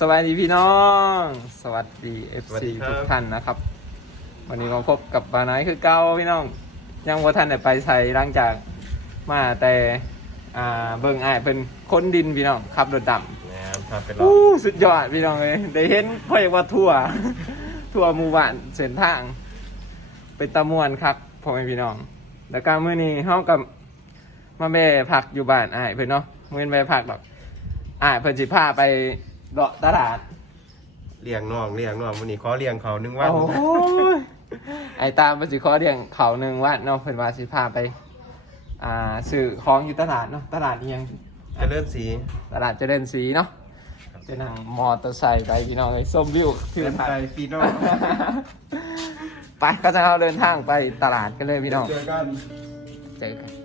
สวัสดีพี่น้อง สวัสดีเอฟสวัสซีดีครับ ทุกท่านนะครับ วันนี้มาพบกับบาน้อยคือเก้าพี่น้อง ยังว่าท่านได้ไปใส่หลังจากมาแต่อ่าเบิ่งอ้ายเป็นคนดินพี่น้องขับรถดนะครับพาไปำรอบอู้สุดยอดพี่น้องเลยได้เห็นพ่ออยากว่าทั่ว ทั่วหมู่บ้านเส้นทาง เป็นตะมวนครับพ่อแม่พี่น้อง แล้วก็มื้อนี้เฮากับมาแม่พักอยู่บ้านอ้ายเพิ่นเนาะมื้อนี้ไปพักดอกอ้ายเพิ่นสิพาไป เลาะตลาด เลี้ยงน้องเลี้ยงน้องวันนี้ขอเลี้ยงเขาหนึ่งวัน โอ้ยไอ้ตามไปสิขอเรียงเขาหนึ่งวัดเนาะเพิ่นว่าสิพาไป อ่าซื้อของอยู่ตลาดเนาะตลาดนี่ยังเจะเริ่มสีตลาดเจริญศรีเนาะจะนั่งมอเตอร์ไซค์ไปพี่น้องเลยส้มวิวที่เดินพักไปฟีโน่ไปก็จะเอาเดินทางไปตลาดกันเลยพี่น้องเจอกัน เจอกัน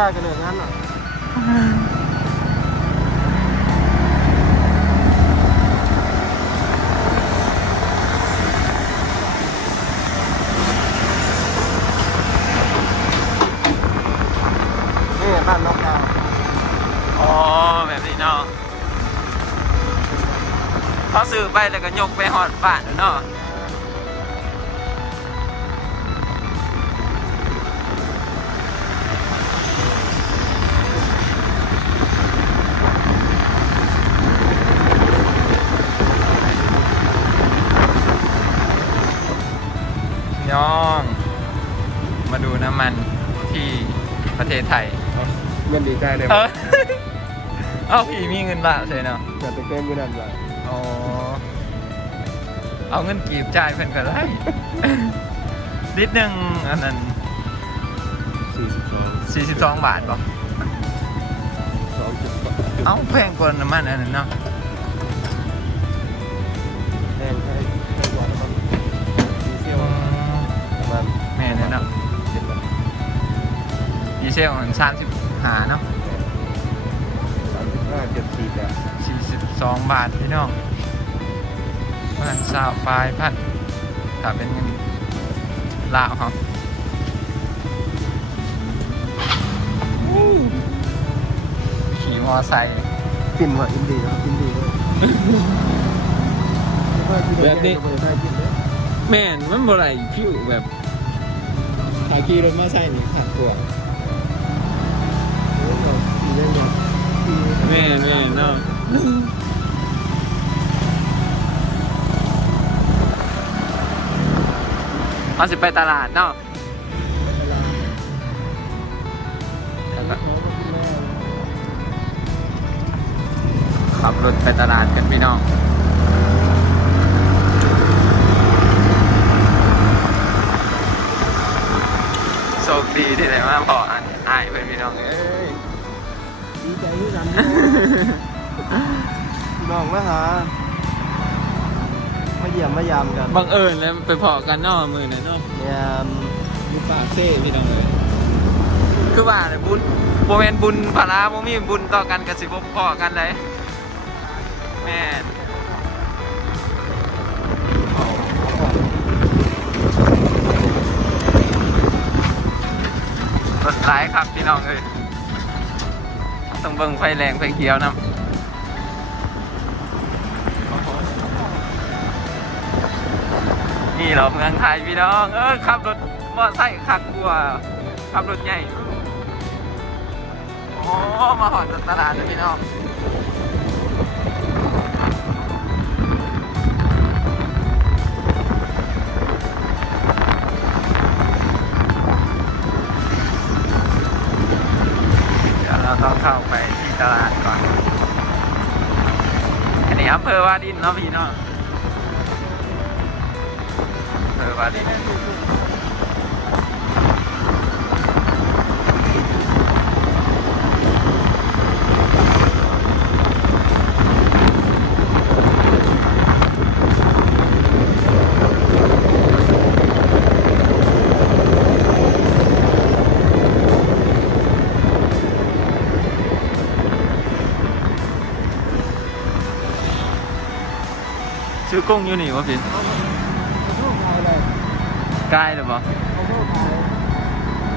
งั้นราคากันเลยงั้นอะนี่บ้านนกดาวอ๋อแบบนี้เนาะเขาซื้อไปแล้วก็ยกไปหอดบ้านเนาะ เงินดีใจเลยเออเอาผีมีเงินบาทใช่เนาะจะไปเต้นมือนั่นเลยอ๋อ เอาเงินกีบจ่ายเพิ่นก็ได้ นิดนึงอันนั้นสี่สิบสอง42บาทบ่สองจุดสองเอ้าแพงกว่าน้ำมันอันนั้นเนาะแพงแค่แค่วันละดีเซลประมาณแม่เนี่ยเนาะเจ็ดบาทดีเซลมัน30 หาเนาะสามสิบห้าเจ็ดสี่บาท42บาทพี่น้องประมาณ20ปลายพันถ้าเป็นเงินลาวครับขี่มอไซค์ฟินว่ะอินดีนะอินดีเลยแบบนี้ได้กินเลยแม่นมันบ่ไหลผิวแบบถ้าขี่รถมาใส่นี่ขัดตัว นแม่นเนาะเอาสิไปตลาดเนาะขับรถไปตลาดกันพี่น้องโชคดีที่ได้มาพออันอายเป็นพี่น้องเอ้ ดีใจที่กันน้องมาหามาเยี่ยมมายามกันบังเอิญแล้วไปพอกันเนอกมือนะเนาะเยี่ยมอยู่ปากเซ่พี่น้องเลยคือว่าเลยบุญโมเมนบุญพาราโมมีบุญต่อกันกับสิบพอกันเลยแม่นรถร้ายครับพี่น้องเลย ต้องเบิ่งไฟแรงไฟเขียวนะนี่เราเมืองไทยพี่น้อง เออขับรถมอไซค์ขับกลัวขับรถใหญ่ โอ้ มาหอดตลาดนะพี่น้อง วาดินเนาะพี่เนาะอำเภอวาดิน กุ้งอยู่นี่วะพี่ใกล้หรือเปล่าเขาขาย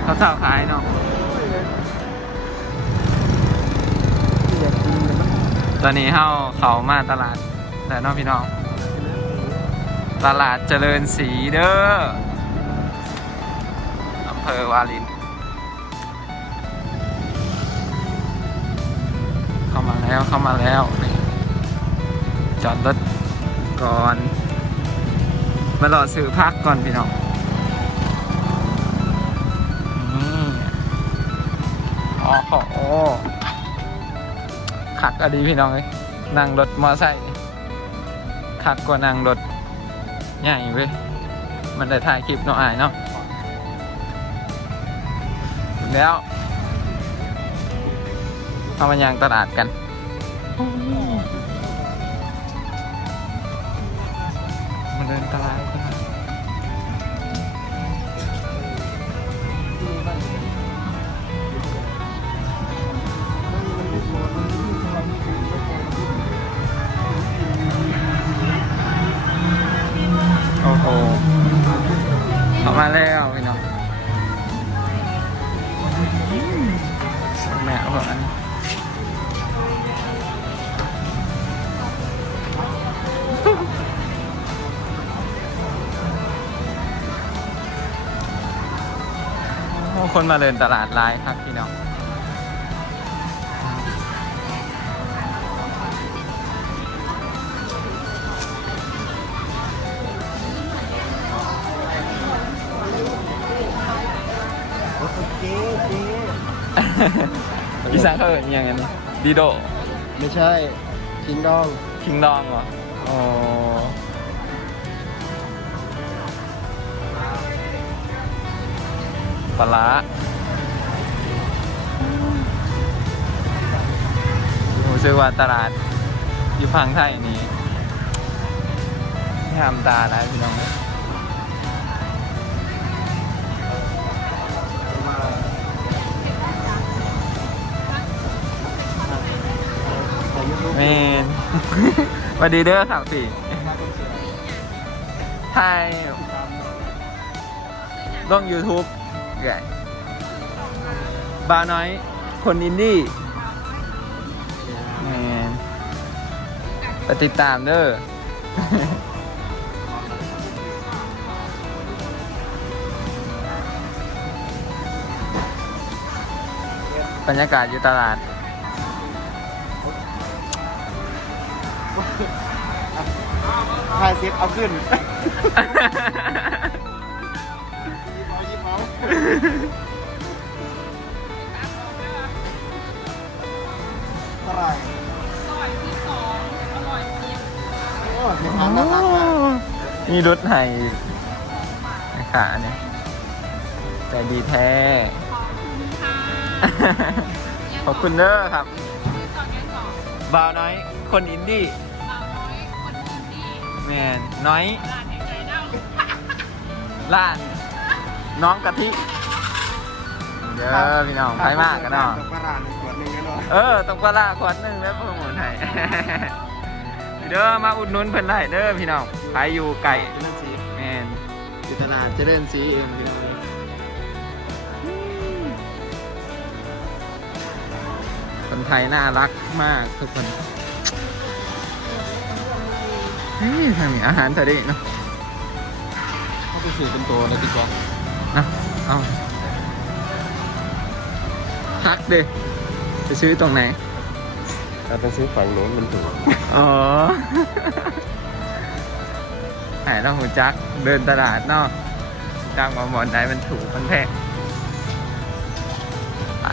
เขาสาวขายเนาะตอนนี้เฮาเขามาตลาดแต่น้องพี่น้อง ตลาดเจริญศรีเด้ออำเภอวาลิน เข้ามาแล้วเข้ามาแล้วนี่จอดรถ ก่อน มารอซื้อพักก่อนพี่น้องนี่อ๋อโอ้ขักอดีพี่น้องเลยนั่งรถมอไซค์ขักกว่านั่งรถใหญ่เว้ย มันได้ถ่ายคลิปเนาะอายเนาะแล้วเอามายางตลาดกัน นตราย คนมาเดินตลาดหลายครับพี่น้องเจ๊เจ๊อีสานเขาเอ่ยยังไงนี่ดีโด ไม่ใช่กินดอง คิงดองเหรอ อ๋อ ลาร้าผมเชื่อว่าตลาดอยู่พังไทยนี้งามตาหลายพี่น้องเมนวัสดีเด้อครับพี่ไทยลง YouTube ใหญ่บาวน้อย คนอินดี้แมนไปติดตามเด้อ บรรยากาศอยู่ตลาด ถ่ายเซ็ตเอาขึ้น ยิ้มเอาเท่าไหร่อร่อยที่สองอร่อยที่โอ้ยทานน่ารักมากนี่รถไห้ขาเนี่ยแต่ดีแท้ ขอบคุณเด้อครับบ่าวน้อย คนอินดี้แมนน้อย ล้าน น้องกะทิเด้อพี่น้องไปมากกันเนาะตกปลาร้าหนึ่งขวดหนึ่งแน่นอนเออต้องปลาร้าขวดหนึ่งแล้วโปรโมทให้เด้อมาอุดหนุนเพิ่นได้เด้อพี่น้องขายอยู่ไก่เจริญศรีแมนอยู่ตลาดเจริญศรีเองพี่น้องคนไทยน่ารักมากทุกคนนี่ทางนี้อาหารทะเลเนาะไปสื่อเป็นตัวเลยดีกว่า นะเอาพักดิจะซื้อตรงไหนถ้าไปซื้อฝั่งโน้นมันถูกอ๋อหายแล้วหูจัก เดินตลาดเนาะจังมาหมอนไหนมันถูกมันแพงไป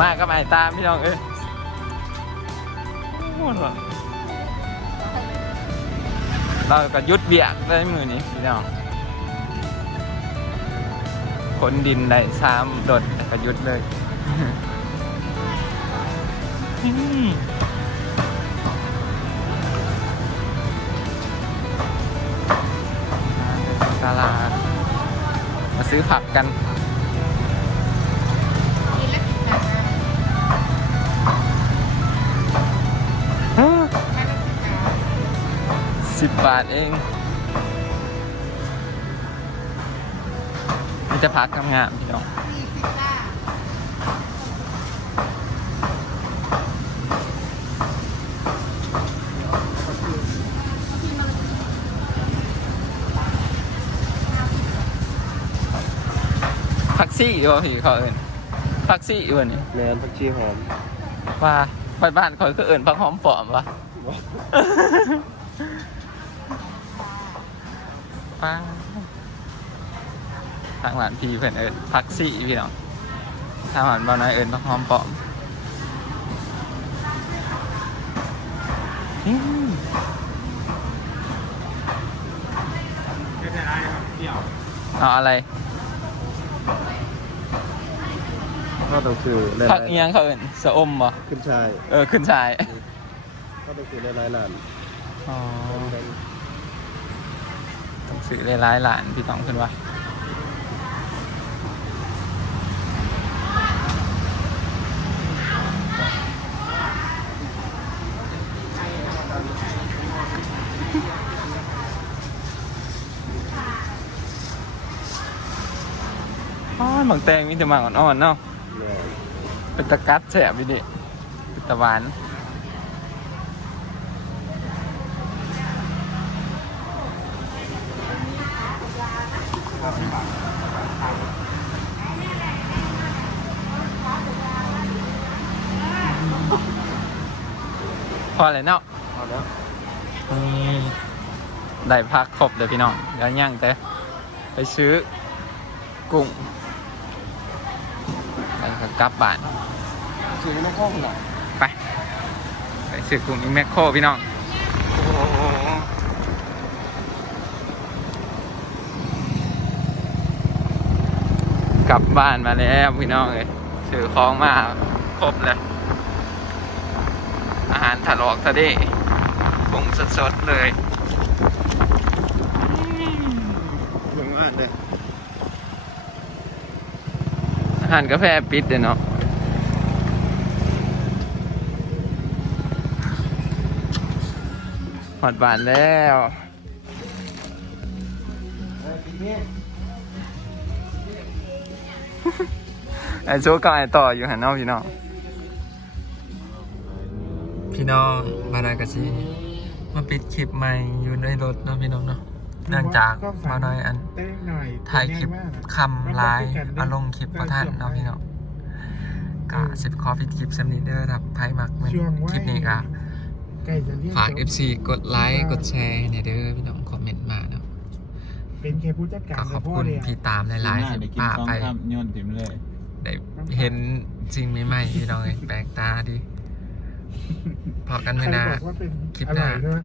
มาก็ไม่ตามพี่น้องเอ้ยโอ้โหเราก็ยุดเบียกได้มือนี้พี่น้อง คนดินได้ซ้ำโดดแต่กยุดเลยตลาดมาซื้อผักกันสิบบาทเอง มีแต่ผักงามๆพี่น้องพักซี่ดีกว่าพี่เขาเอินพักซี่วันนี้แมนผักชีหอมว่าไปบ้านเขาก็เอินพักหอมปลอมวะปัง ทางหลานพี่เพื่อนเอินพักซี่พี่น้องทางหลานบ่าวน้อยเอินพักหอมปลอมอืมไม่ได้ครับเดี่ยวเอาอะไรก็ต้องซื้อหลายพักเอียงเขาเอินสะอมบ่ขึ้นชาย เออขึ้นชาย ก็ต้องซื้อหลายๆร้านอ๋อต้องซื้อหลายๆหลานพี่ต้องขึ้นว่า หมักแตงมีแต่หมากอ่อนๆเนาะแมนเป็นตะกัดแสบดิดิเป็นตะหวานพอเลยเนาะเอาแล้วอืมได้พักครบเลยพี่น้องเดี๋ยวย่างแต่ไปซื้อกุ้งแล้ว ก็กลับบ้านซื้อน้ำข้องหน่อยไปไปซื้อกลุ่มอีแมคโครพี่น้องกลับบ้านมาแล้วพี่น้องเลยซื้อของมาครบเลย อาหารถลอกซะดิปรุงสดๆเลย ลงอ่านเลย อา หารกาแฟปิดเลยเนาะหอดบ้านแล้วไอ้โจ๊กกับไอ้ต่ออยู่หันเนอกพี่น้อง พี่น้องมานายกะซีมาปิดคลิปใหม่อยู่ในรถเนาะพี่น้องเนาะ เนื่องจากมานายอันเต้งหน่อยถ่ายคลิปคำลายมาลงคลิปประท่านเนาะพี่น้องกะสิบคอปิดคลิปซัมนิเดอร์ครับไพ่มักมันคลิปนี้กะใกล้จะเรียฝาก FC กดไลค์กดแชร์ในเด้อพี่น้องคอมเมนต์มาเนาะเป็นแค่ผู้จัดการก็ขอบคุณที่ตามหลายๆที่ป้าไปโยนถิ่มเลยได้เห็นสิ่งใหม่ๆพี่น้องเอ้ยแปลกตาดีพอกันใคไม่รนาบอกว่าเป็นคลิปอหน้าร่อยใช่ไหม